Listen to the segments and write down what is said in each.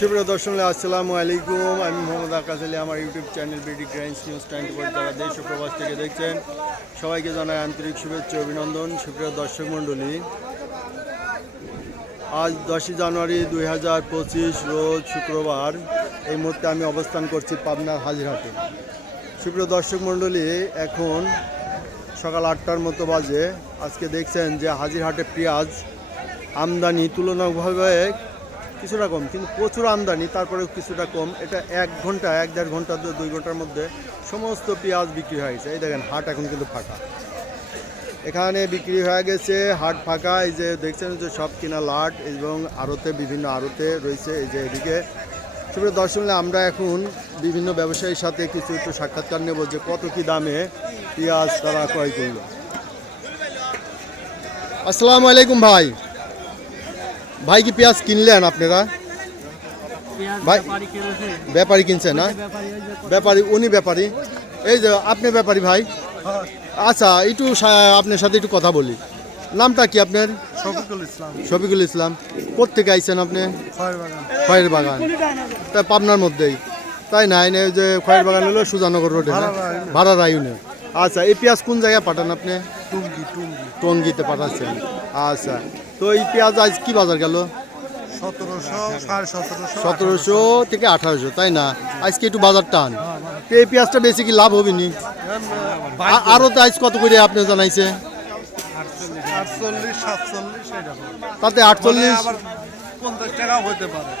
সুপ্রিয় দর্শক, আসসালামু আলাইকুম। আমি মোহাম্মদ আকাশ আলী। আমার ইউটিউব চ্যানেল বিডি গ্রাইন্স নিউজ টোয়েন্টি ফোর যারা দেশ ও প্রবাস থেকে দেখছেন সবাইকে জানাই আন্তরিক শুভেচ্ছা অভিনন্দন। সুপ্রিয় দর্শক মণ্ডলী, আজ দশই জানুয়ারি দুই হাজার পঁচিশ, রোজ শুক্রবার এই মুহূর্তে আমি অবস্থান করছি পাবনার হাজিরহাটে। সুপ্রিয় দর্শক মণ্ডলী, এখন সকাল আটটার মতো বাজে। আজকে দেখছেন যে হাজিরহাটে পেঁয়াজ আমদানি তুলনাভাবে কিছুটা কম, কিন্তু প্রচুর আমদানি, তারপরেও কিছুটা কম। এটা এক ঘণ্টা, এক দেড় ঘণ্টা দুই ঘণ্টার মধ্যে সমস্ত পেঁয়াজ বিক্রি হয়ে গেছে। এই দেখেন, হাট এখন কিন্তু ফাঁকা। এখানে বিক্রি হয়ে গেছে, হাট ফাঁকা। এই যে দেখছেন যে সব কিনা লাট এবং আড়তে, বিভিন্ন আড়তে রয়েছে। এই যে এদিকে সুপ্রিয় দর্শক, আমরা এখন বিভিন্ন ব্যবসায়ীর সাথে কিছু একটু সাক্ষাৎকার নেব যে কত কি দামে পেঁয়াজ তারা ক্রয় করল। আসসালামু আলাইকুম ভাই। ভাই কি পেঁয়াজ কিনলেন আপনারা? ভাই ব্যাপারী কিনছে। না? ব্যাপারী উনি ব্যাপারী। এই যে আপনি ব্যাপারী ভাই। আচ্ছা একটু সা- আপনার সাথে একটু কথা বলি। নামটা কি আপনার? শফিকুল ইসলাম। শফিকুল ইসলাম। কোথেকে আইছেন আপনি? খয়ের বাগান তা পাবনার মধ্যেই। তাই না? এই যে খয়ের বাগান হলো সুজানগর রোডে? ভাড়ার আইনে। ভাড়ার আচ্ছা এই পেঁয়াজ কোন জায়গায় পাঠান আপনি? টুঙ্গি টুঙ্গি। টঙ্গিতে পাঠাচ্ছেন। আচ্ছা। তো এই পেঁয়াজ আজ কি বাজার গেল? সতেরোশো থেকে আঠারোশো তাই না? আজকে একটু বাজার টান। এই পেঁয়াজটা বেশি কি লাভ হবে নি আ- আরও তো আজ কত করে আপনি জানাইছে? তাতে আটচল্লিশ? পারে।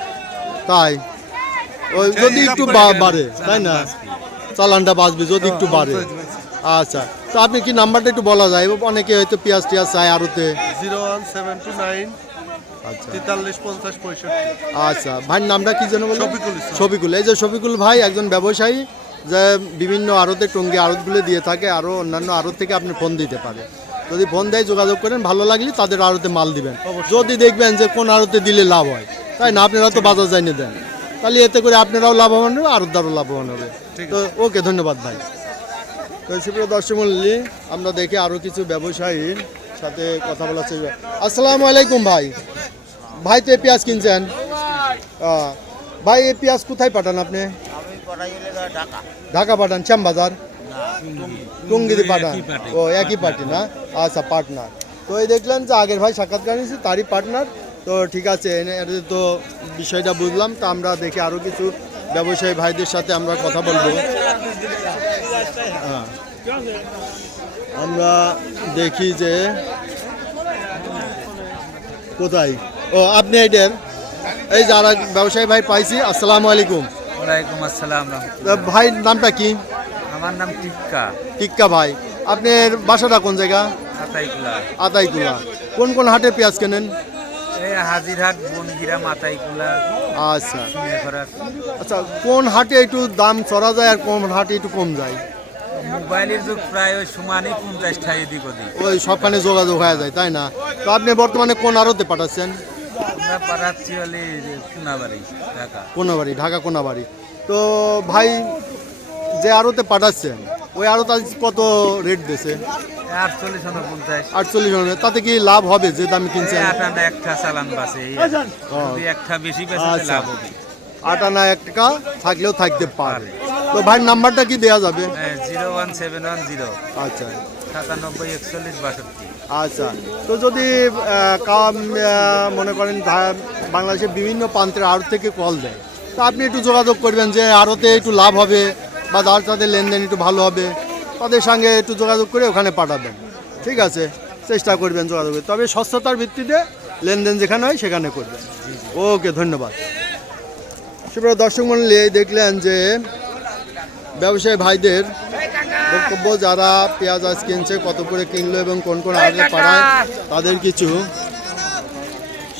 তাই? ওই যদি একটু বাড়ে তাই না? চালানটা বাঁচবে যদি একটু বাড়ে। আচ্ছা তো আপনি কি নাম্বারটা একটু বলা যায়? অনেকে হয়তো পেঁয়াজ টিয়াজ চায় আরতে। Zero one seven two nine আচ্ছা। তেতাল্লিশ পঞ্চাশ পঁয়ষট্টি। আচ্ছা ভাইয়ের নামটা কি যেন বলে শফিকুল শফিকুল। এই যে শফিকুল ভাই একজন ব্যবসায়ী যে বিভিন্ন আড়তে টঙ্গি আড়তগুলো দিয়ে থাকে আরও অন্যান্য আড়ত থেকে আপনি ফোন দিতে পারে যদি ফোন দেয় যোগাযোগ করেন ভালো লাগলে তাদের আড়তে মাল দিবেন। যদি দেখবেন যে কোন আড়তে দিলে লাভ হয় তাই না? আপনারা তো বাজার যাইনে দেন। তাহলে এতে করে আপনারাও লাভবান হবে আড়তদারও লাভবান হবে। তো ওকে ধন্যবাদ ভাই। তো সুপ্রিয় দর্শক আমরা দেখি আরও কিছু ব্যবসায়ীর সাথে কথা বলার চেষ্টা আসসালামু আলাইকুম ভাই। ভাই তো পেঁয়াজ কিনছেন? ভাই এই পেঁয়াজ কোথায় পাঠান আপনি? ঢাকা পাঠান শ্যামবাজার? টুঙ্গিতে পাঠান। ও একই পার্টি না? আচ্ছা পার্টনার। তো এই দেখলেন যে আগের ভাই সাক্ষাৎকার নিয়েছি তারই পার্টনার। তো ঠিক আছে তো বিষয়টা বুঝলাম। তো আমরা দেখি আরও কিছু ব্যবসায়ী ভাইদের সাথে আমরা কথা বলব। হ্যাঁ। আমরা দেখি যে কোথায়? ও আপনি এইটার এই যারা ব্যবসায়ী ভাই পাইছি আসসালামু আলাইকুম। ওয়ালাইকুম আসসালাম ভাই নামটা কি? আমার নাম টিক্কা। টিক্কা ভাই। আপনার বাসাটা কোন জায়গা? মাতাইকুলা আতাইকুলা কোন কোন হাটে পেঁয়াজ কেনেন? হাজিরহাট বনগিরা মাতাইকুলা আচ্ছা। আচ্ছা কোন হাটে একটু দাম চড়া যায় আর কোন হাটে একটু কম যায়? মোবাইলের যুগ প্রায় ওই সমানই পঞ্চাশ ঠাই এদিক ওদিক। ওই সবখানে যোগাযোগ হয়ে যায় তাই না? তো আপনি বর্তমানে কোন আড়তে পাঠাচ্ছেন? আমরা পাঠাচ্ছি হলে কোনাবাড়ি ঢাকা। কোনাবাড়ি ঢাকা কোনাবাড়ি। তো ভাই যে আড়তে পাঠাচ্ছেন ওই আজ কত রেট দিয়েছে আটচল্লিশ তাতে কি লাভ হবে যে দামে কিনছেন আটানা একটা চালান বাসে একটা বেশি আচ্ছা। লাভ হবে। আটানা এক টাকা থাকলেও থাকতে পারে। তো ভাইয়ের নাম্বারটা কি দেওয়া যাবে? Zero one seven one zero. আচ্ছা। সাতানব্বই একচল্লিশ বাষট্টি। আচ্ছা। তো যদি কাম মনে করেন বাংলাদেশের বিভিন্ন প্রান্তের আড়ত থেকে কল দেয় তো আপনি একটু যোগাযোগ করবেন যে আড়তে একটু লাভ হবে বা যার তাদের লেনদেন একটু ভালো হবে। তাদের সঙ্গে একটু যোগাযোগ করে ওখানে পাঠাবেন। ঠিক আছে? চেষ্টা করবেন যোগাযোগ। তবে স্বচ্ছতার ভিত্তিতে লেনদেন যেখানে হয় সেখানে করবেন। ওকে ধন্যবাদ। সুপ্রিয় দর্শক মন্ডলী এই দেখলেন যে ব্যবসায়ী ভাইদের বক্তব্য যারা পেঁয়াজ আজ কিনছে কত করে কিনলো এবং কোন কোন আগে পাড়ায় তাদের কিছু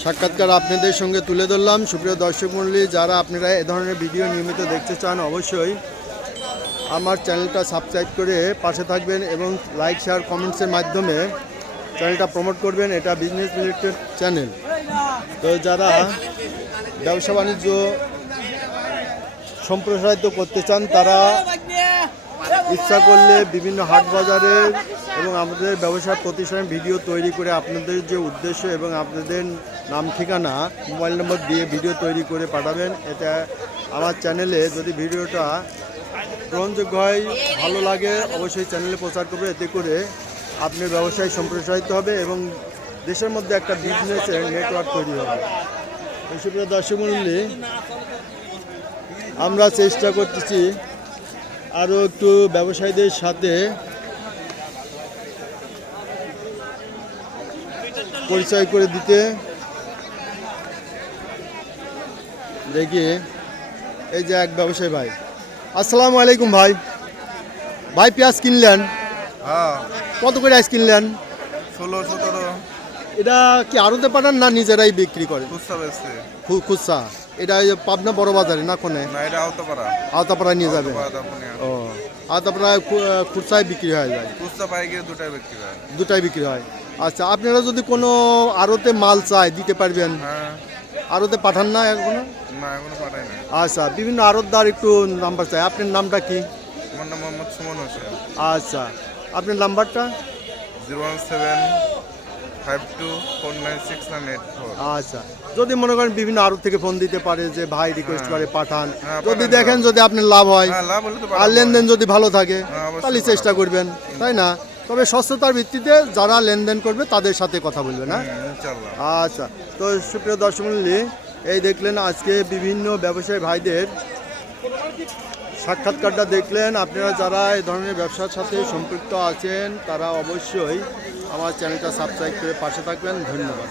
সাক্ষাৎকার আপনাদের সঙ্গে তুলে ধরলাম। সুপ্রিয় দর্শক মণ্ডলী যারা আপনারা এ ধরনের ভিডিও নিয়মিত দেখতে চান অবশ্যই আমার চ্যানেলটা সাবস্ক্রাইব করে পাশে থাকবেন এবং লাইক শেয়ার কমেন্টসের মাধ্যমে চ্যানেলটা প্রমোট করবেন। এটা বিজনেস রিলেটেড চ্যানেল তো যারা ব্যবসা বাণিজ্য সম্প্রসারিত করতে চান, তারা ইচ্ছা করলে বিভিন্ন হাট বাজারের এবং আমাদের ব্যবসা প্রতিষ্ঠানের ভিডিও তৈরি করে আপনাদের যে উদ্দেশ্য এবং আপনাদের নাম, ঠিকানা, মোবাইল নম্বর দিয়ে ভিডিও তৈরি করে পাঠাবেন। এটা আমার চ্যানেলে যদি ভিডিওটা গ্রহণযোগ্য হয়, ভালো লাগে, অবশ্যই চ্যানেলে প্রচার করবে। এতে করে আপনার ব্যবসায় সম্প্রসারিত হবে এবং দেশের মধ্যে একটা বিজনেসের নেটওয়ার্ক তৈরি হবে। সুপ্রিয় দর্শক মণ্ডলী আমরা চেষ্টা করতেছি আরও একটু ব্যবসায়ীদের সাথে পরিচয় করে দিতে। দেখি, এই যে এক ব্যবসায়ী ভাই। আসসালামু আলাইকুম ভাই। ভাই পেঁয়াজ কিনলেন? হ্যাঁ। কত করে আইস কিনলেন? ষোলো সতেরো। এটা কি আড়তে পাঠান না নিজেরাই বিক্রি করে খুচরা এটা পাবনা বড় বাজারে না কোনে? আওতাপাড়া। আওতাপাড়ায় নিয়ে যাবে? ও আওতাপাড়ায় খুচরায় বিক্রি হয়ে যায় দুটাই বিক্রি হয়। দুটাই বিক্রি হয়। আচ্ছা আপনারা যদি কোনো আড়তে মাল চায় দিতে পারবেন? হ্যাঁ। আড়তে পাঠান না এখনও? না এখনও আচ্ছা বিভিন্ন আড়তদার একটু নাম্বার চাই। আপনার নামটা কি? আমার নাম মোহাম্মদ সুমন হোসেন। আচ্ছা আপনার নাম্বারটা zero one seven five two four nine six nine eight four. আচ্ছা যদি মনে করেন বিভিন্ন আড়ত থেকে ফোন দিতে পারে যে ভাই রিকোয়েস্ট করে পাঠান হ্যাঁ, যদি দেখেন যদি আপনার লাভ হয় হ্যাঁ লাভ হলে তো আর লেনদেন যদি ভালো থাকে হ্যাঁ, তাহলে চেষ্টা করবেন তাই না? তবে স্বচ্ছতার ভিত্তিতে যারা লেনদেন করবে তাদের সাথে কথা বলবেন হ্যাঁ? আচ্ছা তো সুপ্রিয় দর্শক মণ্ডলী এই দেখলেন আজকে বিভিন্ন ব্যবসায়ী ভাইদের সাক্ষাৎকারটা দেখলেন। আপনারা যারা এই ধরনের ব্যবসার সাথে সম্পৃক্ত আছেন, তারা অবশ্যই আমার চ্যানেলটা সাবস্ক্রাইব করে পাশে থাকবেন। ধন্যবাদ।